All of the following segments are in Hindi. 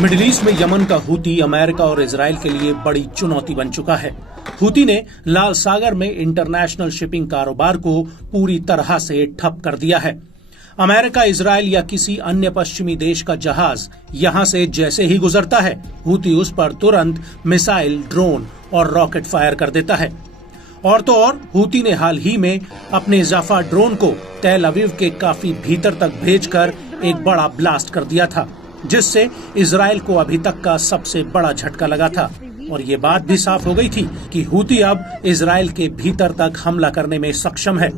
मिडिल ईस्ट में यमन का हूती अमेरिका और इजराइल के लिए बड़ी चुनौती बन चुका है। हूती ने लाल सागर में इंटरनेशनल शिपिंग कारोबार को पूरी तरह से ठप कर दिया है। अमेरिका, इजराइल या किसी अन्य पश्चिमी देश का जहाज यहां से जैसे ही गुजरता है, हूती उस पर तुरंत मिसाइल, ड्रोन और रॉकेट फायर कर देता है। और तो और हूती ने हाल ही में अपने जाफा ड्रोन को तेल अवीव के काफी भीतर तक भेजकर एक बड़ा ब्लास्ट कर दिया था, जिससे इजराइल को अभी तक का सबसे बड़ा झटका लगा था। और ये बात भी साफ हो गई थी कि हूती अब इजराइल के भीतर तक हमला करने में सक्षम है।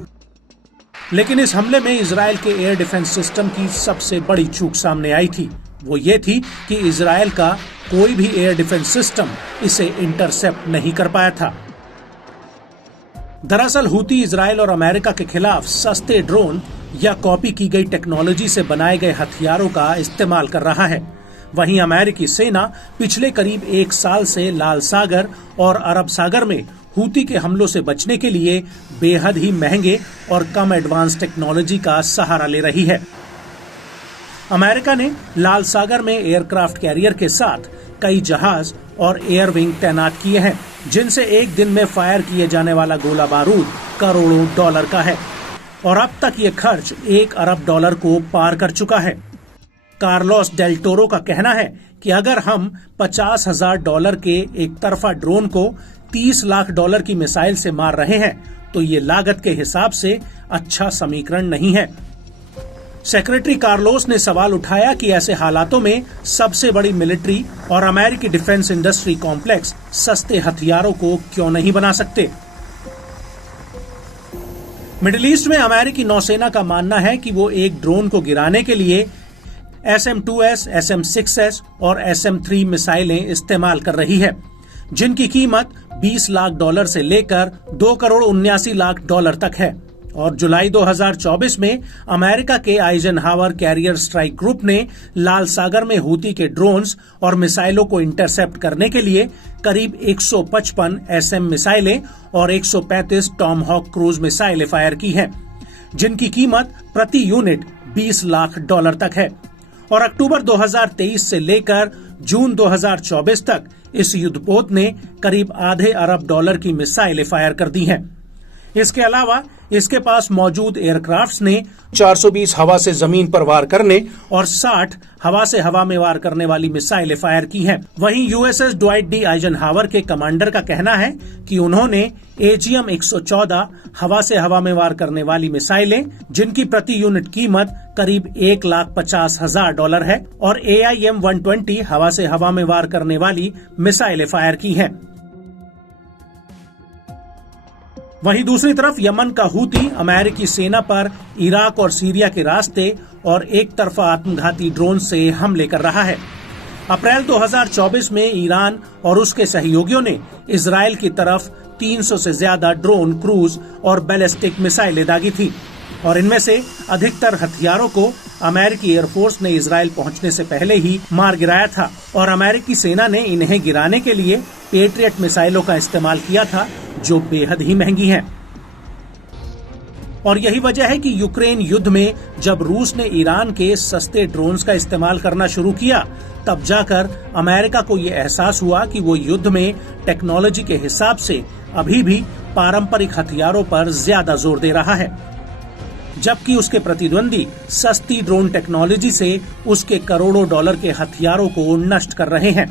लेकिन इस हमले में इजराइल के एयर डिफेंस सिस्टम की सबसे बड़ी चूक सामने आई थी। वो ये थी कि इजराइल का कोई भी एयर डिफेंस सिस्टम इसे इंटरसेप्ट नहीं कर पाया था। दरअसल हूती इजराइल और अमेरिका के खिलाफ सस्ते ड्रोन या कॉपी की गई टेक्नोलॉजी से बनाए गए हथियारों का इस्तेमाल कर रहा है। वहीं अमेरिकी सेना पिछले करीब 1 साल से लाल सागर और अरब सागर में हूती के हमलों से बचने के लिए बेहद ही महंगे और कम एडवांस टेक्नोलॉजी का सहारा ले रही है। अमेरिका ने लाल सागर में एयरक्राफ्ट कैरियर के साथ कई जहाज और एयर विंग तैनात किए हैं, जिनसे एक दिन में फायर किए जाने वाला गोला बारूद करोड़ों डॉलर का है और अब तक ये खर्च $1 अरब को पार कर चुका है। कार्लोस डेल टोरो का कहना है कि अगर हम $50,000 के एक तरफा ड्रोन को $30 लाख की मिसाइल से मार रहे हैं, तो ये लागत के हिसाब से अच्छा समीकरण नहीं है। सेक्रेटरी कार्लोस ने सवाल उठाया कि ऐसे हालातों में सबसे बड़ी मिलिट्री और अमेरिकी डिफेंस इंडस्ट्री कॉम्प्लेक्स सस्ते हथियारों को क्यों नहीं बना सकते। मिडिल ईस्ट में अमेरिकी नौसेना का मानना है कि वो एक ड्रोन को गिराने के लिए SM-2S, SM-6S और SM-3 मिसाइलें इस्तेमाल कर रही है, जिनकी कीमत $20 लाख से लेकर $2,79,00,000 तक है। और जुलाई 2024 में अमेरिका के आइजनहावर कैरियर स्ट्राइक ग्रुप ने लाल सागर में हूती के ड्रोन्स और मिसाइलों को इंटरसेप्ट करने के लिए करीब 155 SM मिसाइलें और 135 टॉमहॉक क्रूज मिसाइलें फायर की हैं, जिनकी कीमत प्रति यूनिट $20 लाख तक है। और अक्टूबर 2023 से लेकर जून 2024 तक इस युद्धपोत ने करीब $0.5 अरब की मिसाइलें फायर कर दी हैं। इसके अलावा इसके पास मौजूद एयरक्राफ्ट्स ने 420 हवा से जमीन पर वार करने और 60 हवा से हवा में वार करने वाली मिसाइलें फायर की हैं। वहीं USS ड्वाइट डी आइजनहावर के कमांडर का कहना है कि उन्होंने AGM-114 हवा से हवा में वार करने वाली मिसाइलें, जिनकी प्रति यूनिट कीमत करीब $1,50,000 है, और AIM-120 हवा से हवा में वार करने वाली मिसाइलें फायर की हैं। वहीं दूसरी तरफ यमन का हूती अमेरिकी सेना पर इराक और सीरिया के रास्ते और एक तरफा आत्मघाती ड्रोन से हमले कर रहा है। अप्रैल 2024 में ईरान और उसके सहयोगियों ने इजराइल की तरफ 300 से ज्यादा ड्रोन, क्रूज और बैलिस्टिक मिसाइलें दागी थी, और इनमें से अधिकतर हथियारों को अमेरिकी एयरफोर्स ने इजराइल पहुंचने से पहले ही मार गिराया था, और अमेरिकी सेना ने इन्हें गिराने के लिए पेट्रियट मिसाइलों का इस्तेमाल किया था, जो बेहद ही महंगी हैं। और यही वजह है कि यूक्रेन युद्ध में जब रूस ने ईरान के सस्ते ड्रोन्स का इस्तेमाल करना शुरू किया, तब जाकर अमेरिका को ये एहसास हुआ कि वो युद्ध में टेक्नोलॉजी के हिसाब से अभी भी पारंपरिक हथियारों पर ज्यादा जोर दे रहा है, जबकि उसके प्रतिद्वंदी सस्ती ड्रोन टेक्नोलॉजी से उसके करोड़ों डॉलर के हथियारों को नष्ट कर रहे हैं।